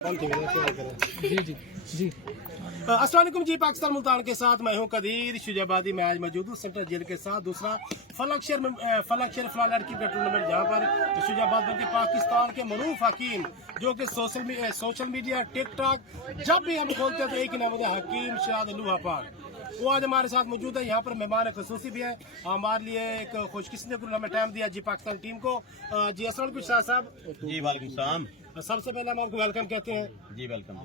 जी जी जी। अस्सलाम वालेकुम जी। पाकिस्तान मुल्तान के साथ मैं हूं कदीर शुजाबादी। मैं आज मौजूद हूं सेंट्रल जेल के साथ दूसरा फलकशर फलाह लड़की का टूर्नामेंट, जहां पर शुजाबाद बल्कि पाकिस्तान के मरूफ हकीम जो कि सोशल मीडिया टिकटॉक जब भी हम खोलते हैं तो एक ही नाम होता है हकीम शहाद लुहापार। वो आज हमारे साथ मौजूद है। यहाँ पर मेहमान खसूसी भी है, हमारे लिए एक खुशकिस्मत ने हमें टाइम दिया जी पाकिस्तान टीम को। जी अस्सलाम वालेकुम शाह साहब। जी वालेकुम सलाम। सबसे पहले हम आपको वेलकम कहते हैं। जी वेलकम।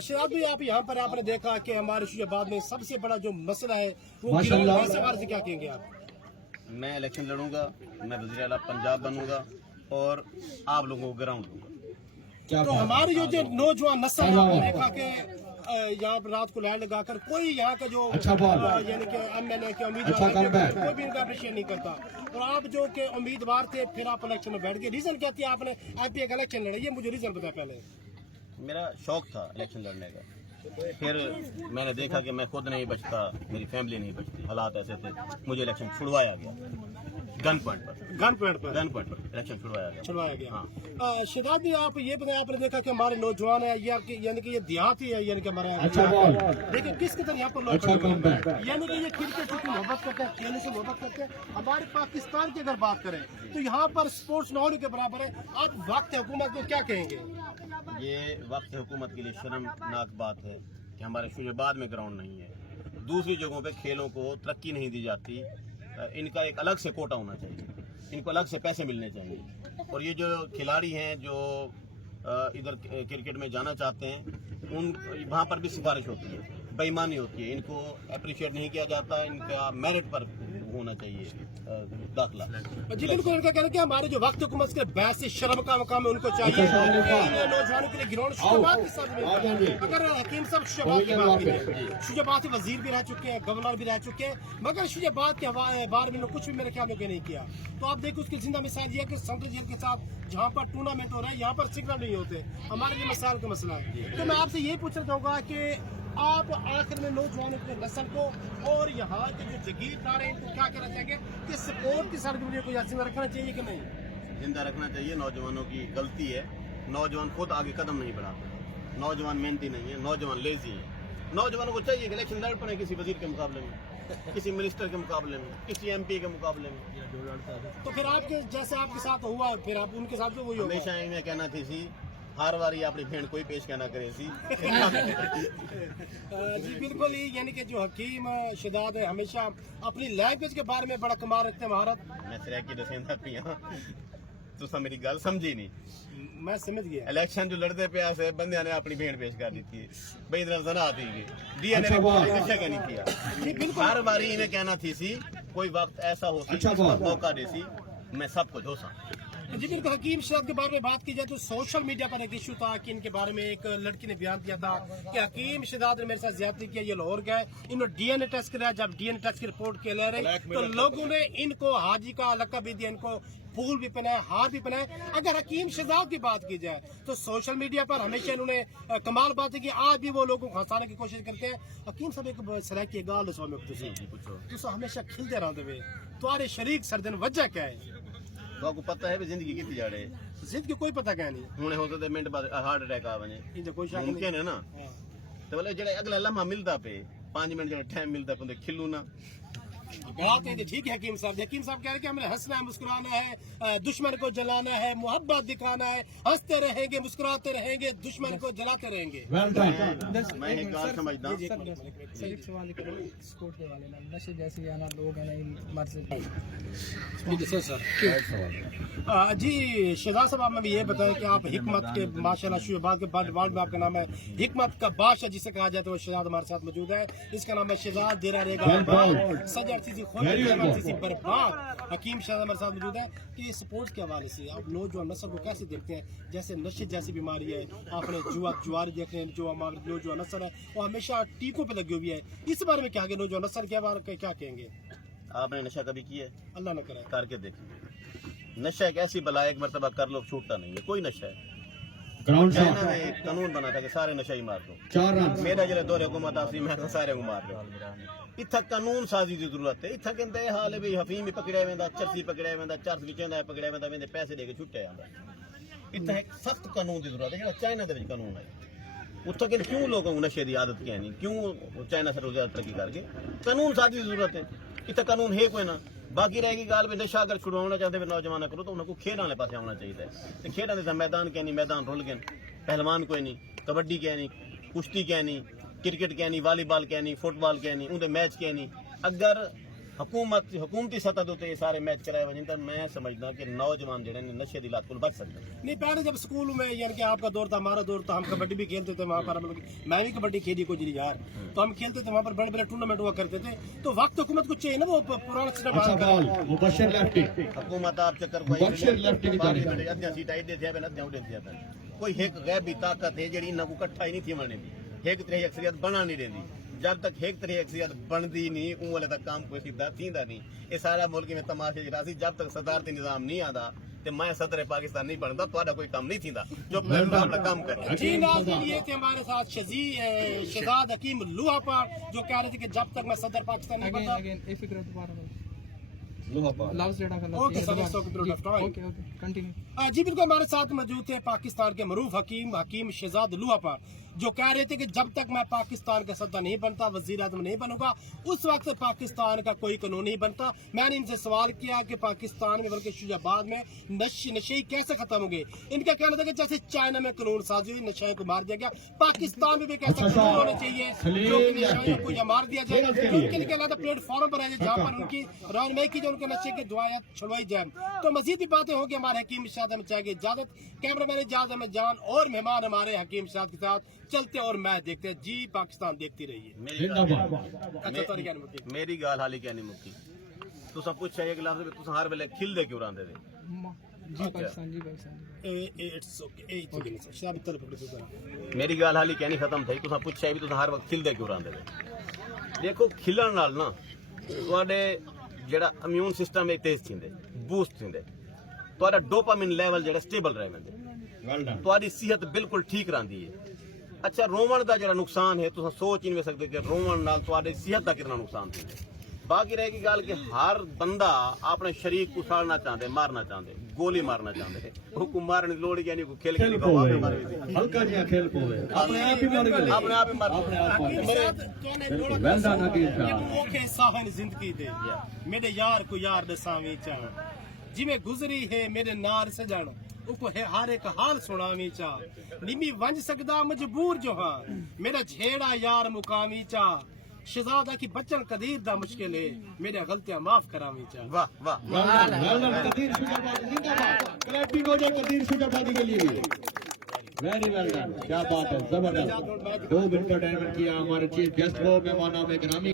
शहाद भाई, आप यहाँ पर आपने देखा कि हमारे शुजाबाद में सबसे बड़ा जो मसला है वो से क्या कहेंगे आप? मैं इलेक्शन लड़ूंगा, मैं वज़ीर आला पंजाब बनूंगा और आप लोगों को ग्राउंड दूंगा। तो हमारी जो नौजवान नस्ल है, आपने देखा कि यहाँ पर रात को लाइन लगाकर कोई यहाँ का जो यानी कि MLA के उम्मीदवार कोई भी इनका अप्रिशिएट नहीं करता। और आप जो के उम्मीदवार थे फिर आप इलेक्शन में बैठ गए। रीजन क्या थी आपने आप एक इलेक्शन लड़े? ये मुझे रीजन बताया पहले। मेरा शौक था इलेक्शन लड़ने का, फिर मैंने देखा कि मैं खुद नहीं बचता, मेरी फैमिली नहीं बचती, हालात ऐसे थे, मुझे इलेक्शन छुड़वाया गया। गन पॉइंट पर इलेक्शन छुड़वाया गया। हाँ। शहाद भी आप ये बताएं, आपने देखा कि हमारे नौजवान है ये आपके यानी कि ये देहाती है, यानी कि हमारा देखिए किस कदर यहाँ पर लोग यानी कि ये क्रिकेट से मोहब्बत करते हैं, खेलने से मोहब्बत करते हैं। हमारे पाकिस्तान की अगर बात करें तो यहाँ पर स्पोर्ट्स नॉन के बराबर है। आप वक्त हुकूमत को क्या कहेंगे? ये वक्त हुकूमत के लिए शर्मनाक बात है कि हमारे शुजाबाद में ग्राउंड नहीं है। दूसरी जगहों पे खेलों को तरक्की नहीं दी जाती। इनका एक अलग से कोटा होना चाहिए, इनको अलग से पैसे मिलने चाहिए। और ये जो खिलाड़ी हैं जो इधर क्रिकेट में जाना चाहते हैं उन वहाँ पर भी सिफारिश होती है, बेईमानी होती है, इनको अप्रिशिएट नहीं किया जाता। इनका मेरिट पर होना चाहिए दाखिला। जी बिल्कुल, उनका कहना है कि हमारे जो वक्त हुकूमत के बहस से शर्म का मकाम है उनको चाहिए। नौजवानों के लिए ग्राउंड शुजाबाद के साथ अगर हकीम साहब शुजाबाद की बात करें, शुजाबाद से वजीर भी रह चुके हैं, गवर्नर भी रह चुके हैं, मगर शुजाबाद के बारे में कुछ भी मेरे ख्याल में नहीं किया। तो आप देखो उसकी जिंदा मिसाल ये है कि सेंट्रल जेल के साथ जहाँ पर टूर्नामेंट हो रहा है यहाँ पर सिग्नल नहीं होते। हमारे लिए मसाइल का मसला है। तो मैं आपसे यही पूछना चाहूँगा कि आप आखिर में नौजवानों के नस्ल को और यहाँ के जो जगीरदार हैं इनको क्या कहना चाहेंगे कि सपोर्ट की सरगर्मियों को जिंदा रखना चाहिए कि नहीं? जिंदा रखना चाहिए। नौजवानों की गलती है, नौजवान खुद आगे कदम नहीं बढ़ाते, नौजवान मेहनती नहीं है, नौजवान लेजी है। नौजवानों को चाहिए कि इलेक्शन लड़ पड़े किसी वजीर के मुकाबले में, किसी मिनिस्टर के मुकाबले में, किसी MP के मुकाबले में। तो फिर आपके जैसे आपके साथ हुआ फिर आप उनके साथ भी वही होगा। हमेशा इन्हें कहना थी सी हर बारी अपनी भेड़ कोई पेश कहना करे सी। जी बिल्कुल ही, यानी कि जो हकीम शहाद है हमेशा अपनी लैंग्वेज के बारे में बड़ा कमाल रखते हैं, महारत। मैं सराकी दसेंदा पिया तुसा मेरी गल समझी नहीं। मैं समझ गया। इलेक्शन जो लड़ते पे बंदे ने अपनी भेड़ पेश कर दी थी, बई इधर सना आती है DNA ने क्या नहीं किया। हर बारी इन्हें कहना थी सी कोई वक्त ऐसा हो मौका दे सी मैं सब कुछ हो सा। जी बिल्कुल, हकीम शहाद के बारे में बात की जाए तो सोशल मीडिया पर एक इशू था कि इनके बारे में एक लड़की ने बयान दिया था कि हकीम शहाद ने मेरे साथ ज्यादती किया, ये लाहौर गए, इन्होंने DNA टेस्ट कराया। जब DNA टेस्ट की रिपोर्ट के ले रहे तो लोगों ने इनको हाजी का लक़ब भी दिया, इनको फूल भी पहनाया, हार भी पहनाया। अगर हकीम शहाद की बात की जाए तो सोशल मीडिया पर हमेशा इन्होंने कमाल बात है कि आज भी वो लोगों को हंसाने की कोशिश करते हैं। हकीम साहब एक सराकी गाल तुम हमेशा खिलते रहते तुम्हारे शरीक सर्जन वजह क्या है? तो आपको पता है भी जिंदगी कितनी जा रही है, जिंदगी कोई पता क्या नहीं हुणे हो तो मिनट बाद हार्ट अटैक आ वने कोई शक मुमकिन है ना। तो बोले जेड़े अगला लम्हा मिलता पे 5 मिनट जो टाइम मिलता पे खिलू ना बात है। ठीक है हकीम साहब कह रहे हैं कि हमें हंसना है, मुस्कुराना है, दुश्मन को जलाना है, मोहब्बत दिखाना है, हंसते रहेंगे, मुस्कुराते रहेंगे, दुश्मन को जलाते रहेंगे। मैं एक बात समझता स्पोर्ट के वाले ना नशे जैसे आना लोग हैं ना मर से जी शहजाद साहब, आप ये बताएं कि आप हिकमत के माशाल्लाह शुजाबाद के वर्ल्ड में आपका नाम है हिकमत का बादशाह जिसे कहा जाता है, वो शहजाद हमारे साथ मौजूद है। इसका नाम है शहजाद देरा रहेगा सजर बर्बाद। हकीम शहाद हमारे साथ मौजूद है कि स्पोर्ट्स के हवाले से आप नौजवान नस्ल को कैसे देखते हैं? जैसे नशे जैसी बीमारी है, आपने जुआरी देख रहे हैं, जो हमारे नौजवान नस्ल है वो हमेशा टीकों पे लगी हुई है। इस बारे में क्या नौजवान नस्ल के बारे में क्या कहेंगे? आपने नशा कभी किया है? अल्लाह न करे। करके देखिए, नशा एक ऐसी बला एक मरतबा कर लो छूटता नहीं है। कोई नशा है चाइना में एक कानून बना था कि सारे नशा ही मार दो। मेरा जो दौरे हुकूमत आसी मैं सारे को मार दो। इतना कानून साजी की जरूरत है। इतना कहते हाल है भी हफीम भी पकड़िया वेंदा, चरसी पकड़िया वेंदा, चरस भी चंदा पकड़िया वेंदा, वेंदे पैसे देके छुट्टिया जांदा। اتنا ایک سخت قانون کی ضرورت ہے جہاں چائنا دے وچ قانون ہے اتنا کہ کیوں لوگوں کو نشے کی عادت کیا نہیں کیوں چائنا سے زیادہ ترقی کر کے قانون سازی کی ضرورت ہے اتنا قانون ہے کوئی نہ باقی رہے گی گال بھی نشہ اگر چھڑوانا چاہتے ہیں نوجوان کرو تو انہوں کو کھیل والے پاس آنا چاہیے تو کھیل والے میدان کیا نہیں میدان رول گئے پہلوان کوئی نہیں کبڈی کیا نہیں کشتی کیا نہیں کرکٹ کیا نہیں والی بال کیا نہیں فٹ بال کیا نہیں اندر میچ کیا نہیں اگر حکومتی سطح دے یہ سارے میچ کرائے وجہ تو میں سمجھنا کہ نوجوان جڑے نے نشے دی لات کو بچ سکتے ہیں نہیں پہلے جب اسکول میں یعنی کہ آپ کا دور تھا ہمارا دور تھا ہم کبڈی بھی کھیلتے تھے وہاں پر میں بھی کبڈی کھیلی کو جی یار تو ہم کھیلتے تھے وہاں پر بڑے بڑے ٹورنامنٹ ہوا کرتے تھے تو وقت حکومت کو چاہیے نا وہ پرانا سسٹم حکومت آپ چکر کوئی ادھیاں سیٹاں ایڈے تھے پہن ادھیاں اڑے تھے پہن کوئی ایک غیبی طاقت ہے جڑی انہاں کو اکٹھا ہی نہیں تھی بننے دی ایک طرح اکثریت بنا نہیں رہندی جب تک ایک طرح اکثریت بندی نہیں اون والے تک کام کوئی سیدھا تھیندا نہیں یہ سارا ملک میں تماشے جڑا سی جب تک صدارتی نظام نہیں آندا تے میں صدر پاکستان نہیں بندا تہاڈا کوئی کام نہیں تھیندا جو اپنا کام کرے جی ناظرین یہ تھے ہمارے ساتھ شہزاد حکیم لوہا پا جو کہہ رہے تھے کہ جب تک میں صدر پاکستان نہیں بنتا اگین فکر دوبارہ لفظ جڑا اوکے سر اس وقت اوکے اوکے کنٹینیو جی بالکل ہمارے ساتھ موجود تھے پاکستان کے معروف حکیم شہزاد لوہا پا جو کہہ رہے تھے کہ جب تک میں پاکستان کا صدر نہیں بنتا وزیر اعظم نہیں بنوں گا اس وقت پاکستان کا کوئی قانون نہیں بنتا میں نے ان سے سوال کیا کہ پاکستان میں بلکہ شجاع آباد میں نشے کیسے ختم ہو گئے ان کا کہنا تھا کہ جیسے چائنا میں قانون سازی ہوئی نشے کو مار دیا گیا پاکستان میں بھی ایک ایسا قانون ہونا چاہیے جو کہ نشے کو یا مار دیا جائے ان کے لیے علیحدہ پلیٹ فارم پر ہے جہاں پر ان کی رہنمائی کی جو ان کے نشے کے دعایت چھڑوائی جائے تو مزید بھی باتیں ہوگی ہمارے حکیم شہزاد میں چاہے گی اجازت کیمرہ مین اجازت احمد جان اور مہمان ہمارے حکیم شہزاد کے ساتھ چلتے اور میچ دیکھتے ہیں جی پاکستان دیکھتی رہیے میری گال حالی کیا نہیں مکی تو سب کچھ چاہیے کہ لفظ میں تو ہر ویلے کھل دے کیوں راندے دے جی پاکستان جی پاکستان میری گال حالی کیا نہیں ختم تھی تو سب کچھ چاہیے تو ہر وقت کھل دے کیوں راندے دے دیکھو کھلن نال نا تواڈے جڑا امیون سسٹم ہے تیز تھیندے بوسٹ تھیندے تواڈا ڈوپامین لیول جڑا سٹیبل رہ ویندے تواڈی صحت بالکل ٹھیک رہندی ہے اچھا رومن دا جڑا نقصان ہے تو سوچ نہیں سکتے کہ رومن نال تواڈی صحت دا کتنا نقصان تھی باقی رہے گی گل کہ ہر بندہ اپنے شریک کو ساڑنا چاہتے مارنا چاہتے گولی مارنا چاہتے وہ کو مارنے لوڑ ہی نہیں کوئی کھیل کے ہلکا جہا کھیل پوے اپنے آپ ہی مر گئے اپنے آپ ہی مر زندگی دے میرے یار کو یار دساویں چاہ جی میں گزری ہے میرے نار سجن کو ہر ایک حال سناویں چاہ نمی ونج سکدا مجبور جو ہاں میرا جھیڑا یار مقامی چاہ شہزادہ کی بچن قدیر دا مشکل ہے میرے غلطیاں معاف کراویں چاہ واہ واہ قدیر شجاع آبادی زندہ باد کلیپنگ ہو جائے قدیر شجاع آبادی کے لیے ویری ویل ڈن کیا بات ہے زبردست خوب انٹرٹینمنٹ کیا ہمارے چیف گیسٹ کو مہمانوں میں گرامی